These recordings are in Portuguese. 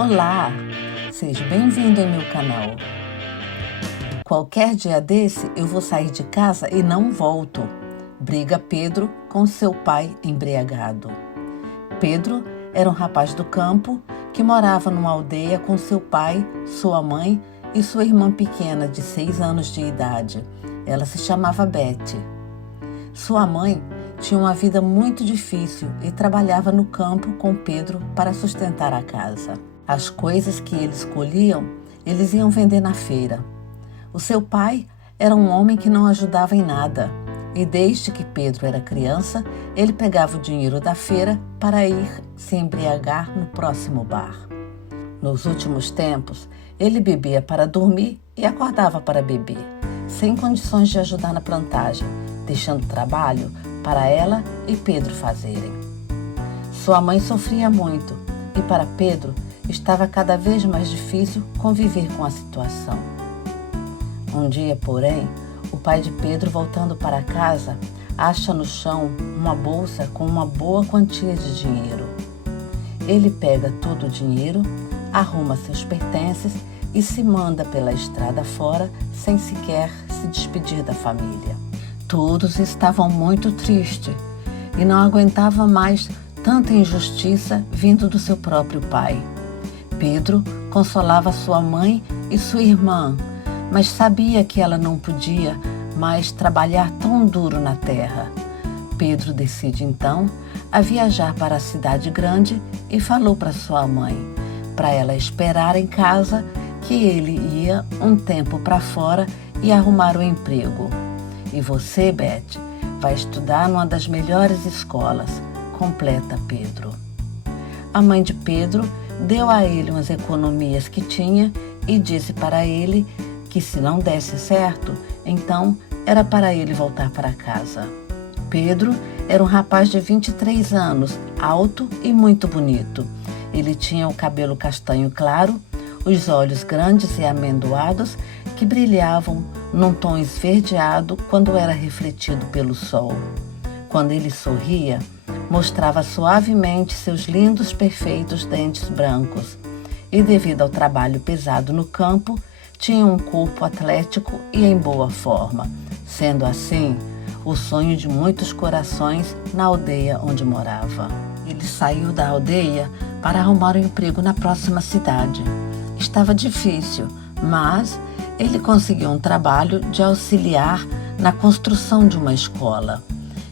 Olá, seja bem-vindo em meu canal. Qualquer dia desse eu vou sair de casa e não volto. Briga Pedro com seu pai embriagado. Pedro era um rapaz do campo que morava numa aldeia com seu pai, sua mãe e sua irmã pequena de 6 anos de idade. Ela se chamava Beth. Sua mãe tinha uma vida muito difícil e trabalhava no campo com Pedro para sustentar a casa. As coisas que eles colhiam, eles iam vender na feira. O seu pai era um homem que não ajudava em nada, e desde que Pedro era criança, ele pegava o dinheiro da feira para ir se embriagar no próximo bar. Nos últimos tempos, ele bebia para dormir e acordava para beber, sem condições de ajudar na plantagem, deixando trabalho para ela e Pedro fazerem. Sua mãe sofria muito e para Pedro estava cada vez mais difícil conviver com a situação. Um dia, porém, o pai de Pedro, voltando para casa, acha no chão uma bolsa com uma boa quantia de dinheiro. Ele pega todo o dinheiro, arruma seus pertences e se manda pela estrada fora sem sequer se despedir da família. Todos estavam muito tristes e não aguentavam mais tanta injustiça vindo do seu próprio pai. Pedro consolava sua mãe e sua irmã, mas sabia que ela não podia mais trabalhar tão duro na terra. Pedro decide então a viajar para a cidade grande e falou para sua mãe, para ela esperar em casa, que ele ia um tempo para fora e arrumar um emprego. E você, Beth, vai estudar numa das melhores escolas, completa Pedro. A mãe de Pedro deu a ele umas economias que tinha e disse para ele que se não desse certo, então era para ele voltar para casa. Pedro era um rapaz de 23 anos, alto e muito bonito. Ele tinha o cabelo castanho claro, os olhos grandes e amendoados que brilhavam num tom esverdeado quando era refletido pelo sol. Quando ele sorria, mostrava suavemente seus lindos, perfeitos dentes brancos. E devido ao trabalho pesado no campo, tinha um corpo atlético e em boa forma, sendo assim o sonho de muitos corações na aldeia onde morava. Ele saiu da aldeia para arrumar um emprego na próxima cidade. Estava difícil, mas ele conseguiu um trabalho de auxiliar na construção de uma escola.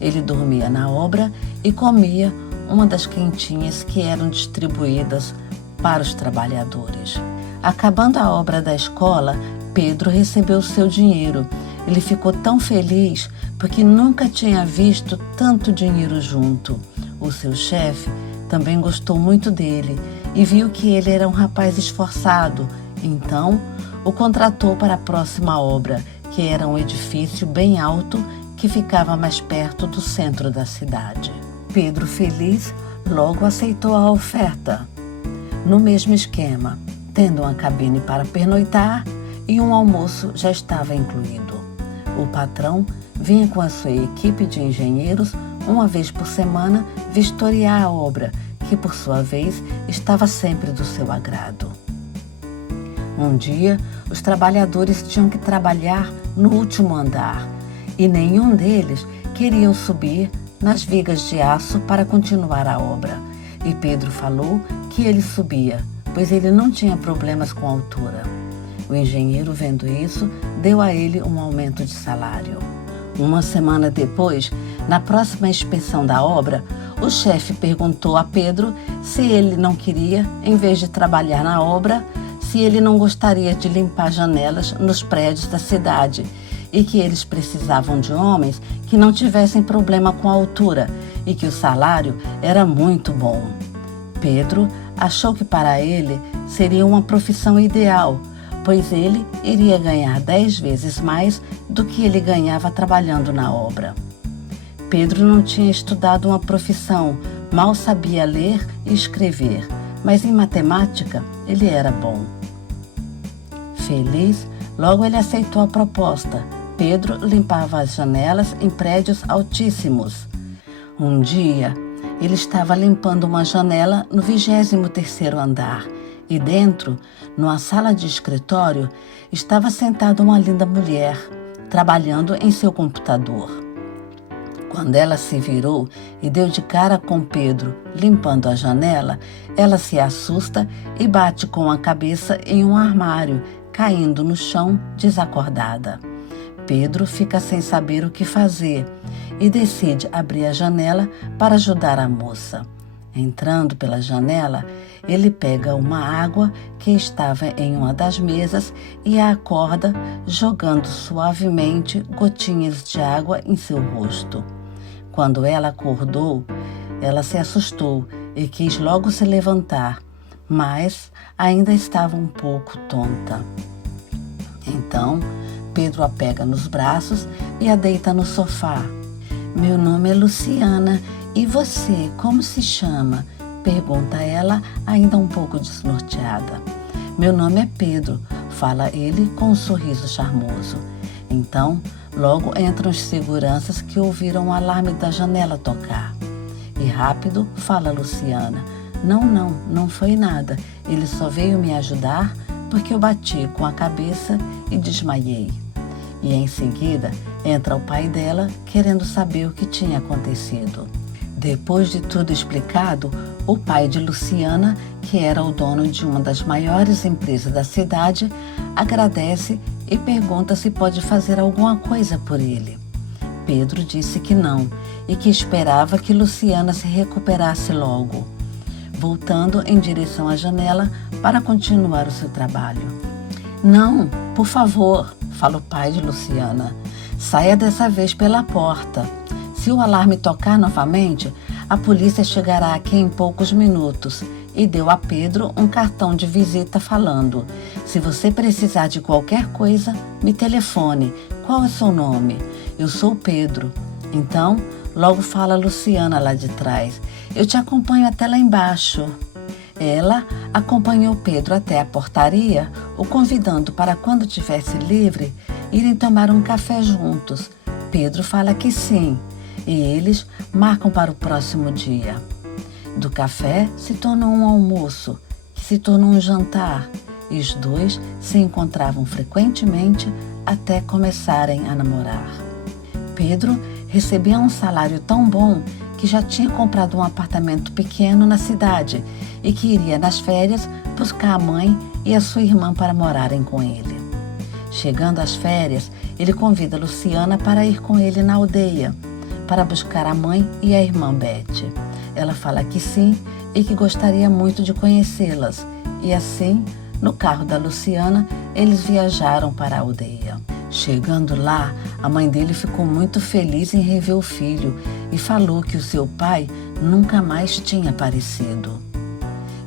Ele dormia na obra e comia uma das quentinhas que eram distribuídas para os trabalhadores. Acabando a obra da escola, Pedro recebeu seu dinheiro. Ele ficou tão feliz porque nunca tinha visto tanto dinheiro junto. O seu chefe também gostou muito dele e viu que ele era um rapaz esforçado. Então, o contratou para a próxima obra, que era um edifício bem alto que ficava mais perto do centro da cidade. Pedro, feliz, logo aceitou a oferta. No mesmo esquema, tendo uma cabine para pernoitar e um almoço já estava incluído. O patrão vinha com a sua equipe de engenheiros uma vez por semana vistoriar a obra, que por sua vez estava sempre do seu agrado. Um dia, os trabalhadores tinham que trabalhar no último andar e nenhum deles queriam subir nas vigas de aço para continuar a obra. E Pedro falou que ele subia, pois ele não tinha problemas com a altura. O engenheiro, vendo isso, deu a ele um aumento de salário. Uma semana depois, na próxima inspeção da obra, o chefe perguntou a Pedro se ele não queria, em vez de trabalhar na obra, se ele não gostaria de limpar janelas nos prédios da cidade e que eles precisavam de homens que não tivessem problema com a altura e que o salário era muito bom. Pedro achou que para ele seria uma profissão ideal, pois ele iria ganhar 10 vezes mais do que ele ganhava trabalhando na obra. Pedro não tinha estudado uma profissão, mal sabia ler e escrever, mas em matemática ele era bom. Feliz, logo ele aceitou a proposta. Pedro limpava as janelas em prédios altíssimos. Um dia, ele estava limpando uma janela no 23º andar E dentro, numa sala de escritório, estava sentada uma linda mulher, trabalhando em seu computador. Quando ela se virou e deu de cara com Pedro limpando a janela, ela se assusta e bate com a cabeça em um armário, caindo no chão desacordada. Pedro fica sem saber o que fazer e decide abrir a janela para ajudar a moça. Entrando pela janela, ele pega uma água que estava em uma das mesas e a acorda, jogando suavemente gotinhas de água em seu rosto. Quando ela acordou, ela se assustou e quis logo se levantar, mas ainda estava um pouco tonta. Então, Pedro a pega nos braços e a deita no sofá. "Meu nome é Luciana. E você, como se chama?" pergunta ela, ainda um pouco desnorteada. "Meu nome é Pedro", fala ele com um sorriso charmoso. Então, logo entram os seguranças que ouviram o alarme da janela tocar. E rápido fala Luciana: Não foi nada. Ele só veio me ajudar porque eu bati com a cabeça e desmaiei." E em seguida entra o pai dela querendo saber o que tinha acontecido. Depois de tudo explicado, o pai de Luciana, que era o dono de uma das maiores empresas da cidade, agradece e pergunta se pode fazer alguma coisa por ele. Pedro disse que não e que esperava que Luciana se recuperasse logo, voltando em direção à janela para continuar o seu trabalho. "Não, por favor", fala o pai de Luciana. "Saia dessa vez pela porta. Se o alarme tocar novamente, a polícia chegará aqui em poucos minutos." E deu a Pedro um cartão de visita falando: "Se você precisar de qualquer coisa, me telefone. Qual é seu nome?" "Eu sou Pedro." Então, logo fala Luciana lá de trás: "Eu te acompanho até lá embaixo." Ela acompanhou Pedro até a portaria, o convidando para, quando tivesse livre, irem tomar um café juntos. Pedro fala que sim, e eles marcam para o próximo dia. Do café se tornou um almoço, que se tornou um jantar, e os dois se encontravam frequentemente até começarem a namorar. Pedro recebia um salário tão bom que já tinha comprado um apartamento pequeno na cidade e que iria nas férias buscar a mãe e a sua irmã para morarem com ele. Chegando às férias, ele convida Luciana para ir com ele na aldeia, para buscar a mãe e a irmã Beth. Ela fala que sim e que gostaria muito de conhecê-las. E assim, no carro da Luciana, eles viajaram para a aldeia. Chegando lá, a mãe dele ficou muito feliz em rever o filho e falou que o seu pai nunca mais tinha aparecido.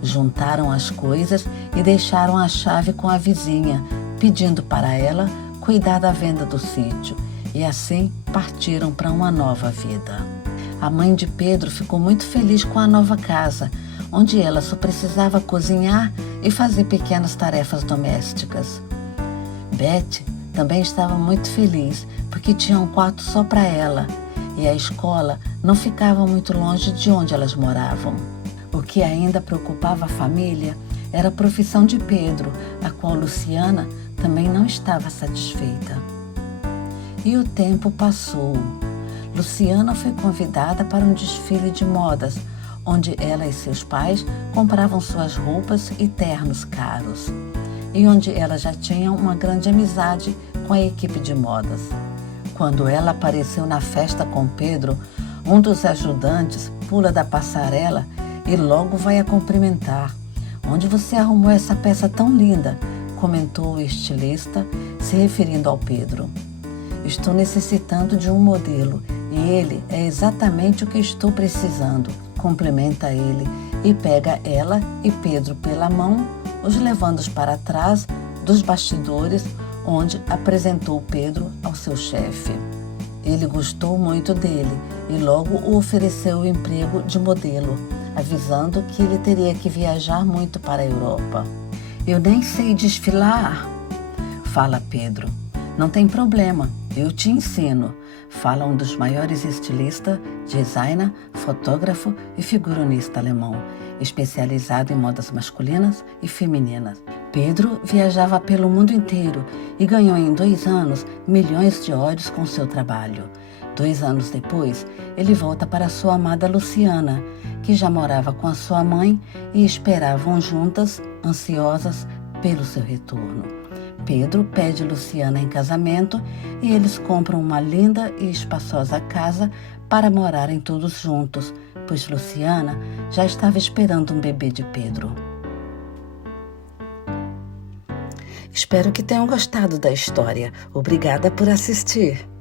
Juntaram as coisas e deixaram a chave com a vizinha, pedindo para ela cuidar da venda do sítio. E assim partiram para uma nova vida. A mãe de Pedro ficou muito feliz com a nova casa, onde ela só precisava cozinhar e fazer pequenas tarefas domésticas. Beth também estava muito feliz, porque tinha um quarto só para ela, e a escola não ficava muito longe de onde elas moravam. O que ainda preocupava a família era a profissão de Pedro, a qual Luciana também não estava satisfeita. E o tempo passou. Luciana foi convidada para um desfile de modas, onde ela e seus pais compravam suas roupas e ternos caros, e onde ela já tinha uma grande amizade com a equipe de modas. Quando ela apareceu na festa com Pedro, um dos ajudantes pula da passarela e logo vai a cumprimentar. "Onde você arrumou essa peça tão linda?", comentou o estilista, se referindo ao Pedro. "Estou necessitando de um modelo e ele é exatamente o que estou precisando", complementa ele e pega ela e Pedro pela mão, os levando para trás dos bastidores, onde apresentou Pedro ao seu chefe. Ele gostou muito dele e logo o ofereceu o emprego de modelo, avisando que ele teria que viajar muito para a Europa. "Eu nem sei desfilar", fala Pedro. "Não tem problema, eu te ensino", fala um dos maiores estilistas, designer, fotógrafo e figurinista alemão. especializado em modas masculinas e femininas. Pedro viajava pelo mundo inteiro e ganhou em 2 anos milhões de olhos com seu trabalho. 2 anos depois, ele volta para sua amada Luciana, que já morava com a sua mãe e esperavam juntas, ansiosas pelo seu retorno. Pedro pede Luciana em casamento e eles compram uma linda e espaçosa casa para morarem todos juntos, pois Luciana já estava esperando um bebê de Pedro. Espero que tenham gostado da história. Obrigada por assistir.